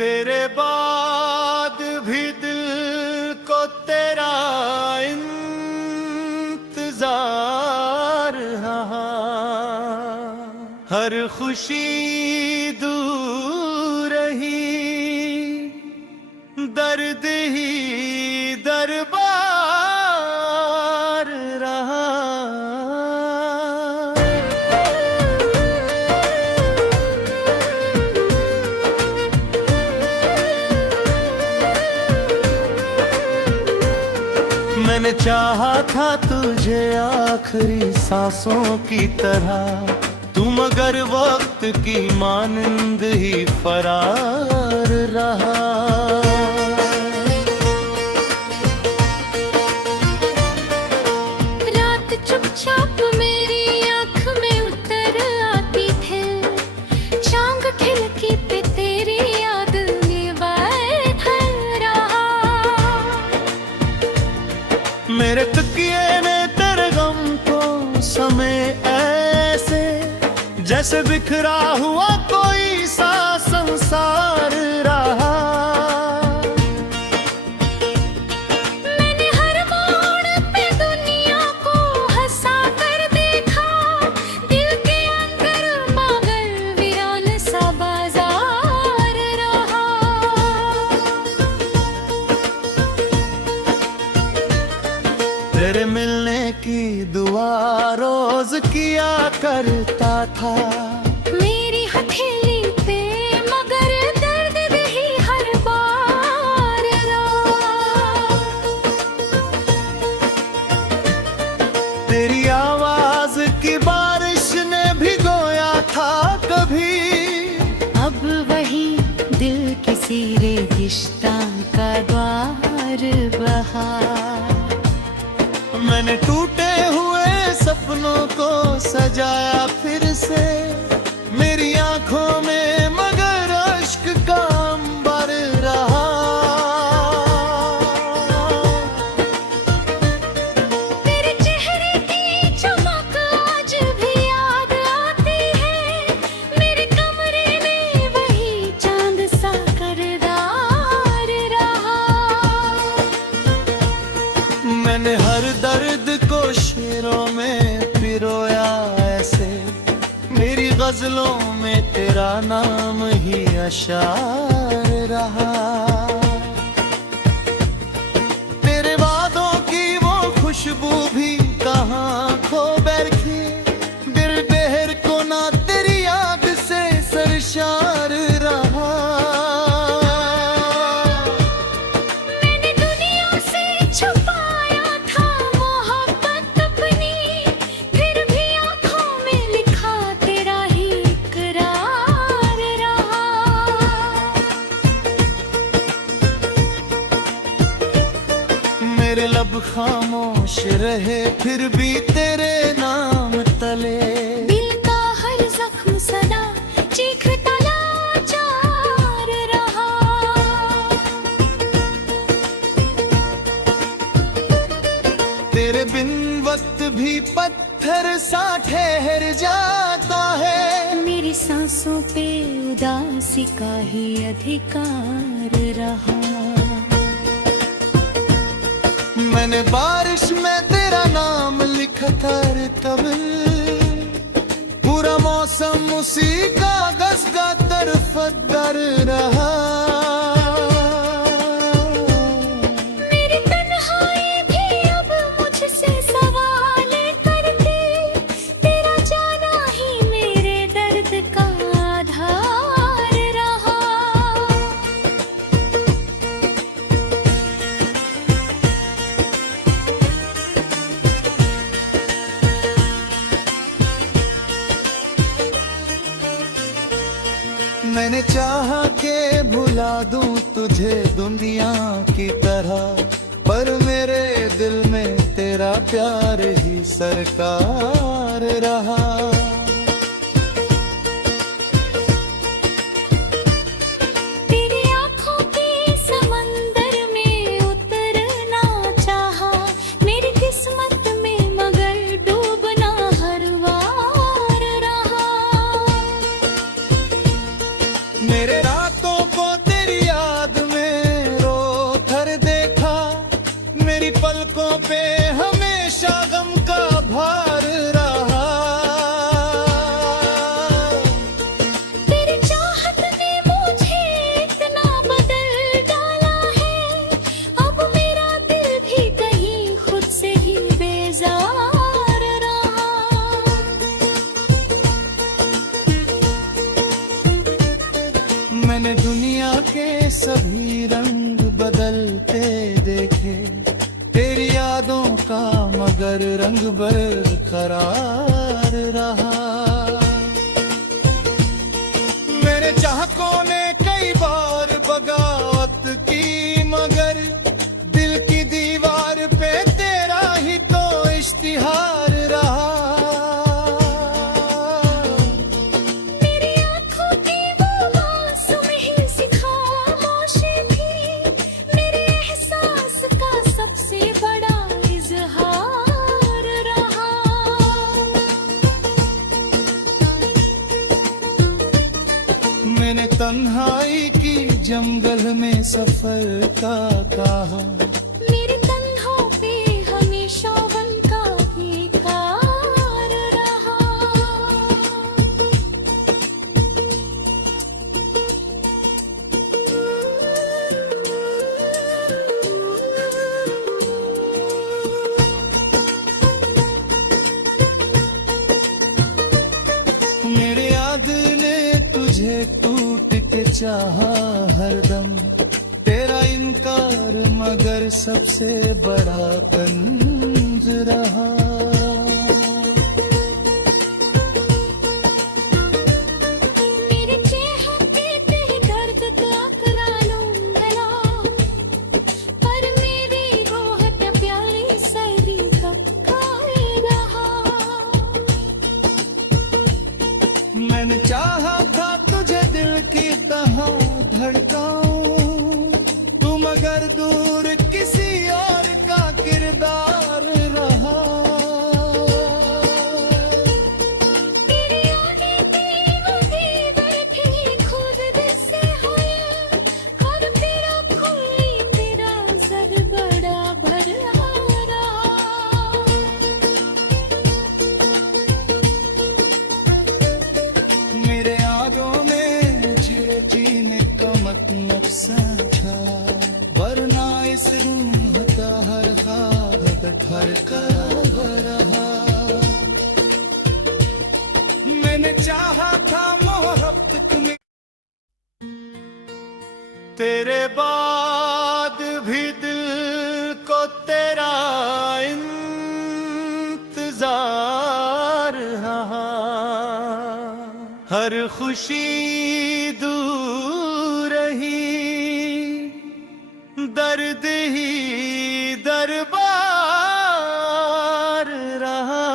तेरे बाद भी दिल को तेरा इंतजार रहा, हर खुशी दूर रही, दर्द ही दरबार रहा। मैंने चाहा था तुझे आखिरी सांसों की तरह, तू मगर वक्त की मानंद ही फरार रहा। रात चुपचाप मेरी आँख में उतर आती थी, चांद खिड़की पे तेरी याद बैठा रहा। मेरे तकिए ने तेरे गम को समय ऐसे जैसे बिखरा हुआ कोई सा संसार रहा। मैंने हर मोड़ पे दुनिया को हंसा कर देखा, दिल के अंदर मगर वीरान सा बाजार रहा। तेरे मिलने की दुआ रोज किया करता था, मेरी हथेली पे मगर दर्द ही हर बार रहा। तेरी आवाज की बारिश ने भिगोया था कभी, अब वही दिल किसी रेगिस्तान का द्वार बहा। मैंने टूटे हुए सपनों को सजाया फिर से, मेरी आंखों में मगर अश्क का अंबर रहा। तेरे चेहरे की चमक आज भी याद आती है, मेरे कमरे में वही चांद सा करदार रहा। मैंने हर दर्द को शेरों में पिरोया ऐसे, मेरी गजलों में तेरा नाम ही अशार रहा। तेरे वादों की वो खुशबू भी कहाँ खो बैठी, दिल बहर को ना तेरी याद से सरशार रहा। मैंने दुनिया से छुपाया था मोहब्बत अपनी, फिर भी आँखों में लिखा तेरा ही इकरार रहा। मेरे लब खामोश रहे फिर भी तेरे नाम तले, दिल का हर जख्म सदा चीखता लाचार रहा। तेरे बिन वक्त भी पत्थर सा ठहर जाता है, मेरी सांसों पे उदासी का ही अधिकार रहा। मैंने बारिश में तेरा नाम लिखा था तब, पूरा मौसम उसी कागज का तरफदार रहा। मेरी तन्हाई भी अब मुझसे सवाल करती, तेरा जाना ही मेरे दर्द का आधार रहा। मैंने चाहा के भुला दूं तुझे दुनिया की तरह, पर मेरे दिल में तेरा प्यार ही सरकार रहा। तेरी आँखों के समंदर में उतरना चाहा, मेरी किस्मत में मगर डूबना हर बार रहा। मेरे रातों को तेरी पे हमेशा गम का भार रहा। तेरी चाहत ने मुझे इतना बदल डाला है, अब मेरा दिल भी कहीं खुद से ही बेजार रहा। मैंने दुनिया के सभी रंग बदलते देखे, तेरी यादों का मगर रंग बरकरार रहा। मेरे चाहकों ने कई बार बगावत की, मगर दिल की दीवार पे तेरा ही तो इश्तिहार रहा। मेरी आँखों की वो मासूम ही सी खामोशी थी, मेरे एहसास का सबसे बड़ा इजहार रहा। मैंने तन्हाई की जंगल में सफर का कहा, मेरे कंधों पे हमेशा वन का ही कार रहा। मेरे याद ने तुझे टूट के चाहा हरदम, तेरा इनकार मगर सबसे बड़ा तंज रहा। मेरे चेहरे पे दर्द तकरा लूंगा, पर मेरी रूह पे प्यारी सर्दी तपकाए रहा। मैंने चाहा था तुझे दिल की तरह धड़काऊं, तू मगर दूर किसी और का किरदार रहा। तेरी आने की बैठी खुद से हुई, और तेरा खुली तेरा सर बड़ा भरा रहा। मेरे यादों में चिर जीने का मतलब था, वरना इस रूह का हर ख्वाब धड़का रहा। मैंने चाहा था मोहब्बत में, तेरे बाद भी दिल को तेरा इंतजार रहा। हर खुशी दूर रही, दर्द ही दरबार रहा।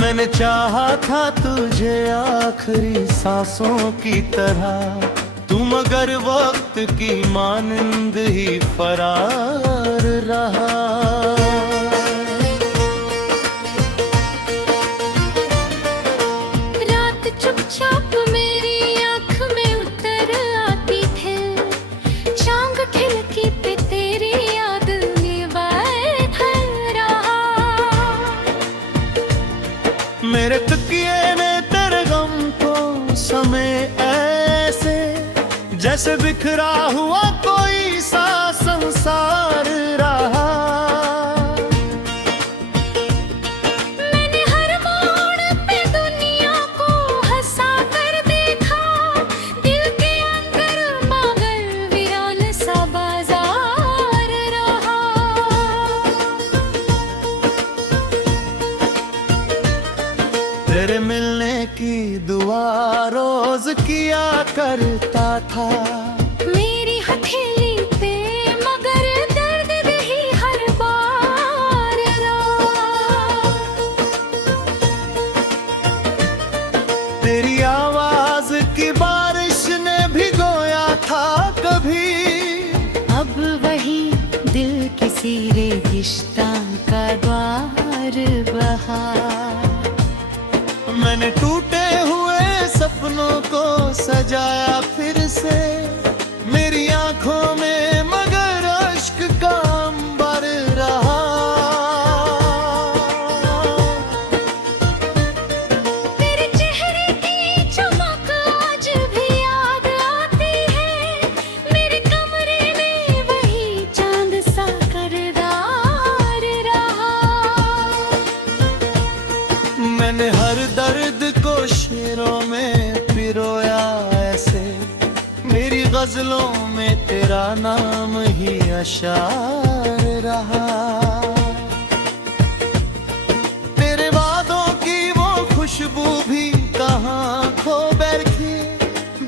मैंने चाहा था तुझे आखिरी सांसों की तरह, तू मगर वक्त की मानंद ही फरार रहा। रात चुपचाप मेरी आँख में उतर आती थी, चांद खिड़की पे तेरी याद निभाए रहा। मेरे तकिए ने तेरे गम को समय ऐसे, जैसे बिखरा हुआ कोई सा संसार रहा। मैंने हर मोड़ पे दुनिया को हंसा कर देखा, दिल के अंदर मगर वीरान सा बाजार रहा। तेरे मिलने की दुआ रोज किया करता था, मेरी हथेली पे मगर दर्द दही हर बार रहा। तेरी आवाज की बारिश ने भिगोया था कभी, अब वही दिल किसी रेगिस्तान का द्वार बहा। सजाया फिर से मेरी आंखों में, मगर अश्क का अंबर रहा। तेरे चेहरे की चमक आज भी याद आती है, मेरे कमरे में वही चांद सा करदार रहा। मैंने हर दर्द को शेरों में पिरोया ऐसे, मेरी गजलों में तेरा नाम ही अशार रहा। तेरे वादों की वो खुशबू भी कहाँ खो बैठी,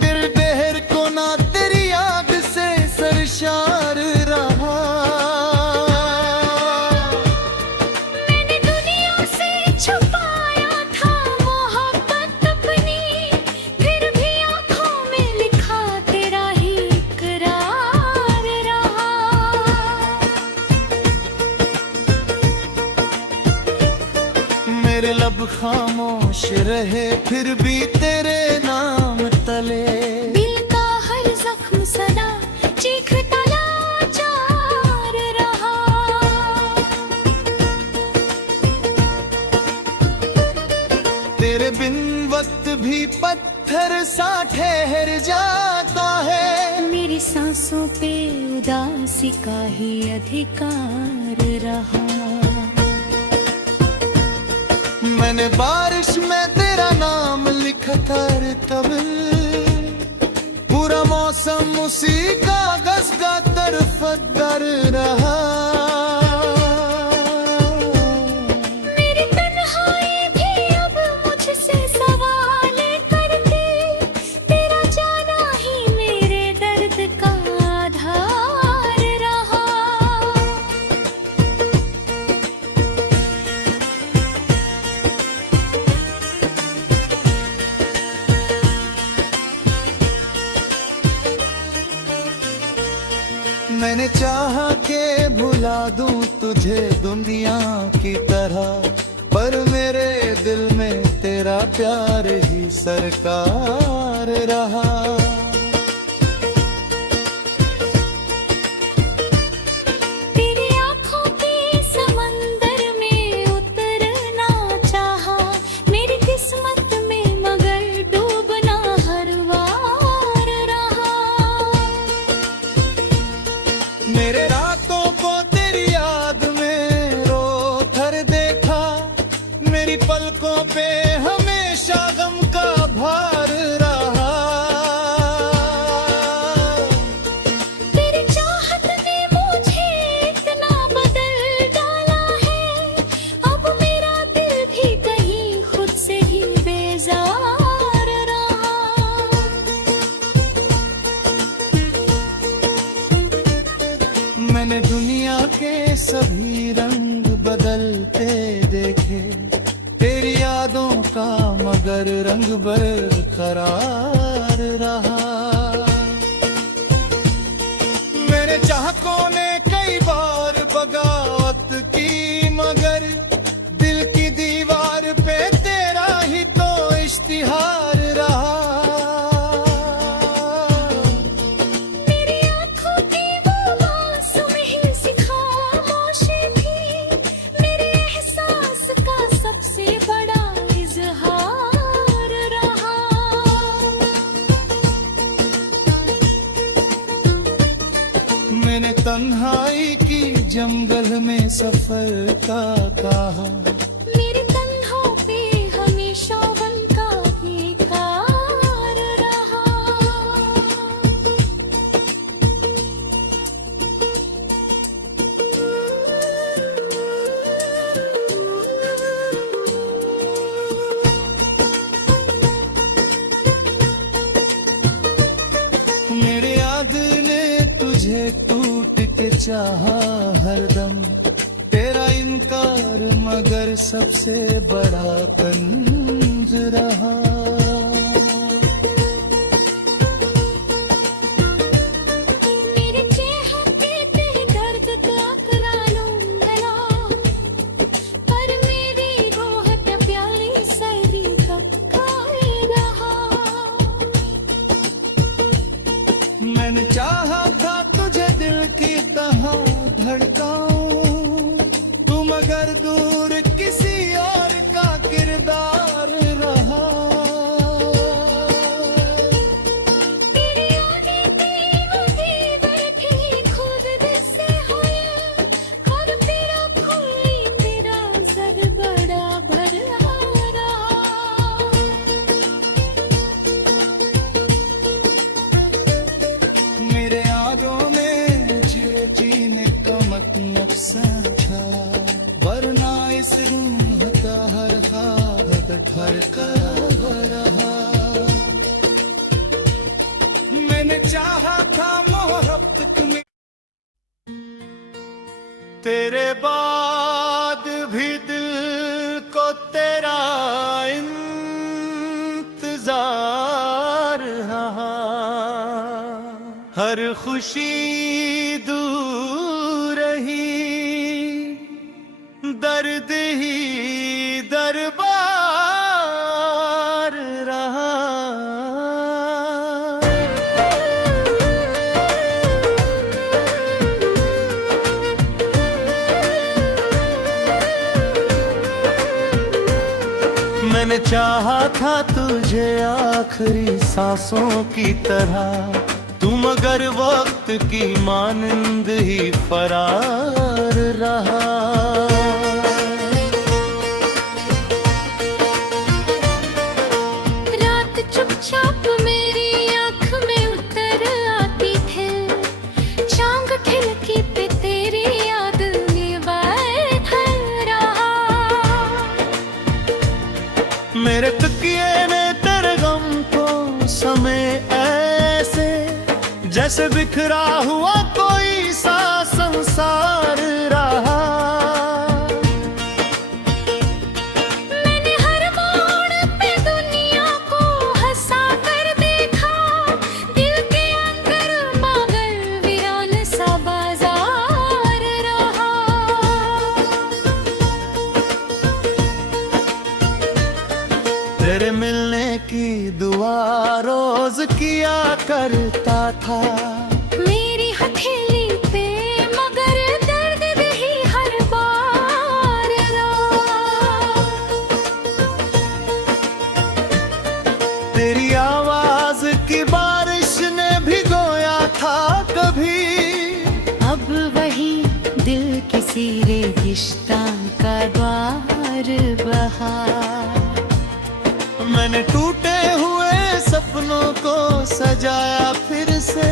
दिल बहर को ना तेरी याद से सरशार रहा। मैंने दुनिया से छुपाया था मोहब्बत अपनी, फिर भी आँखों में लिखा तेरा ही इकरार रहा। मेरे लब खामोश रहे फिर भी तेरे नाम तले, दिल का हर जख्म सदा चीखता लाचार रहा। तेरे बिन वक्त भी पत्थर सा ठहर जाता है, मेरी सांसों पे उदासी का ही अधिकार रहा। मैंने बारिश में तेरा नाम लिखा था तब, पूरा मौसम उसी कागज का तरफदार रहा। मेरी तन्हाई भी अब मुझसे सवाल करती, तेरा जाना ही मेरे दर्द का आधार रहा। मैंने चाहा के भुला दूं तुझे दुनिया की तरह, पर मेरे दिल में तेरा प्यार ही सरकार रहा। तेरी आँखों के समंदर में उतरना चाहा, मेरी किस्मत में मगर डूबना हर बार रहा। मेरे रातों को तेरी याद में रो थर देखा, मेरी पलकों पे हमेशा गम का भार रहा। तेरी चाहत ने मुझे इतना बदल डाला है, अब मेरा दिल भी कहीं खुद से ही बेजार रहा। मैंने दुनिया के सभी रंग बदलते देखे, तेरी यादों का मगर रंग बरकरार रहा। मेरे चाहकों ने कई बार बगावत की, मगर दिल की दीवार पे तेरा ही तो इश्तिहार रहा। मेरी आँखों की वो मासूम ही सी खामोशी थी, मेरे एहसास का सबसे बड़ा इजहार रहा। मैंने तन्हाई की जंगल में सफर का कहा, मेरे कंधों पे हमेशा वन का ही कार रहा। मेरे याद ने तुझे टूट के चाहा हरदम, तेरा इनकार मगर सबसे बड़ा कंज रहा। मेरे चेहरे पे दर्द का करालूं गला, पर मेरी रूह पे प्याली सर्दी तक खाए रहा। तेरे बाद भी दिल को तेरा इंतजार रहा, हर खुशी दूर रही, दर्द ही दरबार रहा। मैंने चाहा था तुझे आखिरी सांसों की तरह, तू मगर वक्त की मानंद ही फरार रहा। रात चुपचाप मेरी आँख में उतर आती थी, चांद खिड़की पे तेरी याद में बैठा रहा। मेरे तकिए ने तेरे गम को समय ऐसे, जैसे बिखरा हुआ कोई सा संसार रहा। मैंने हर मोड़ पे दुनिया को हंसा कर देखा, दिल के अंदर मगर वीरान सा बाजार रहा। तेरे मिलने की दुआ रोज किया करता था, मेरी हथेली पे मगर दर्द भी हर बार रहा। तेरी आवाज की बारिश ने भिगोया था कभी, अब वही दिल किसी रेगिस्तां का द्वार बहा। मैंने टूटे हुए सपनों को सजाया फिर से,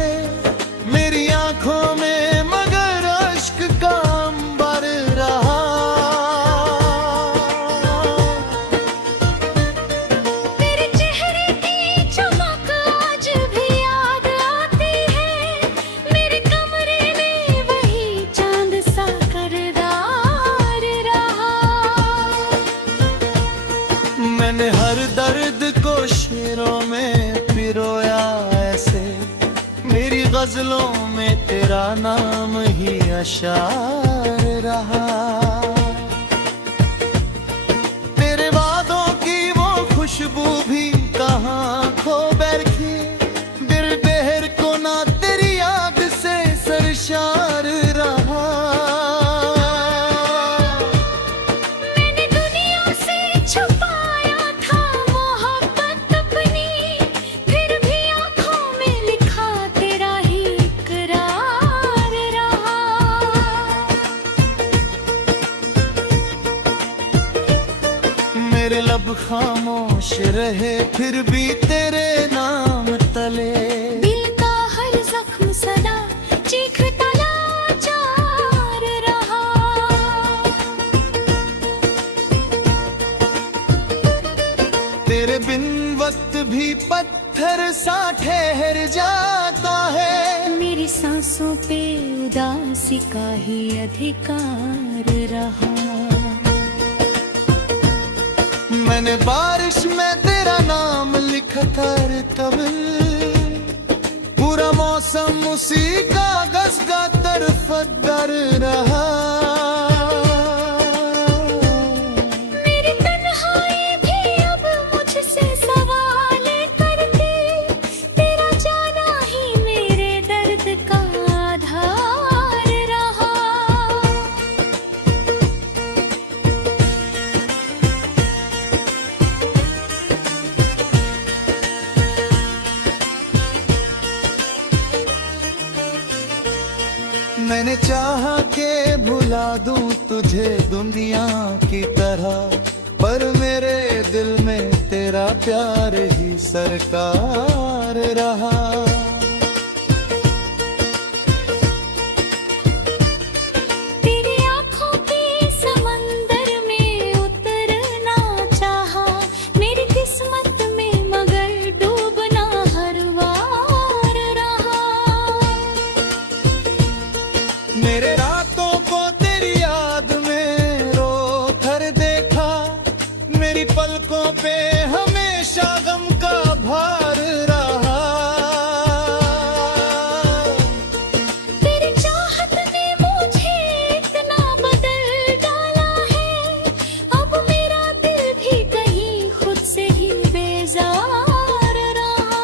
मेरी आंखों में मगर अश्क का अंबर रहा। तेरे चेहरे की चमक आज भी याद आती है, मेरे कमरे में वही चांद सा करदार रहा। मैंने हर दर्द को शेरों में पिरोया ऐसे, मेरी गजलों में तेरा नाम ही अशार रहा। तेरे वादों की वो खुशबू भी कहाँ खो बैठी, दिल बहर को ना तेरी याद से सरशार रहा। मैंने दुनिया से छुपाया था मोहब्बत अपनी, फिर भी आँखों में लिखा तेरा ही इकरार रहा। मेरे लब खामोश रहे फिर भी तेरे नाम तले, दिल का हर जख्म सदा चीखता लाचार रहा। तेरे बिन वक्त भी पत्थर सा ठहर जाता है, मेरी सांसों पे उदासी का ही अधिकार रहा। मैंने बारिश में तेरा नाम लिखा था तब, पूरा मौसम उसी कागज का तरफदार रहा। मेरी तन्हाई भी अब मुझसे सवाल करती, तेरा जाना ही मेरे दर्द का आधार रहा। मैंने चाहा के भुला दूं तुझे दुनिया की तरह, पर मेरे दिल में तेरा प्यार ही सरकार रहा। तेरी आँखों के समंदर में उतरना चाहा, मेरी किस्मत में मगर डूबना हर बार रहा। मेरे रातों को तेरी पे हमेशा गम का भार रहा। तेरी चाहत ने मुझे इतना बदल डाला है, अब मेरा दिल भी कहीं खुद से ही बेजार रहा।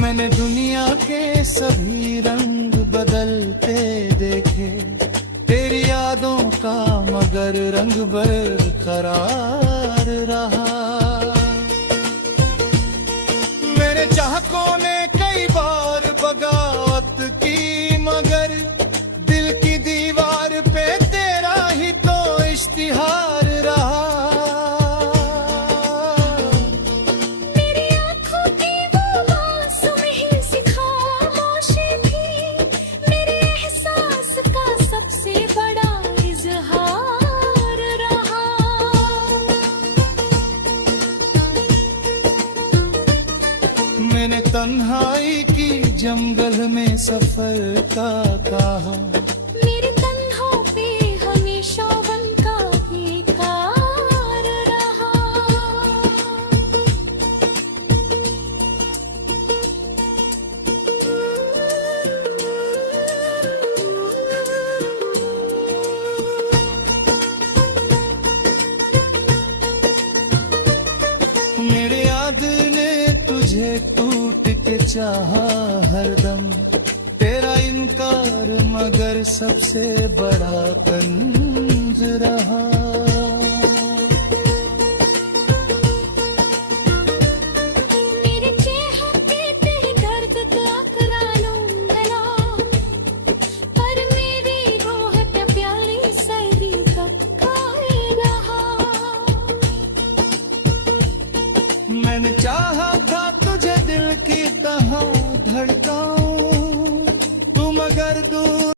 मैंने दुनिया के सभी रंग बदलते देखे, तेरी यादों का मगर रंग बरकरार रहा। मेरे चाहकों ने कई बार बगावत की, मगर दिल की दीवार पे तेरा ही तो इश्तिहार रहा। मेरी आँखों की वो मासूम ही सी खामोशी थी, मेरे एहसास का सबसे बड़ा इजहार रहा। मैंने तन्हाई की जंगल में सफर का कहा, मेरे कंधों पे हमेशा वन का बेकार रहा। मेरे याद ने तुझे टूट के चाहा हरदम, तेरा इनकार मगर सबसे बड़ा तंज रहा।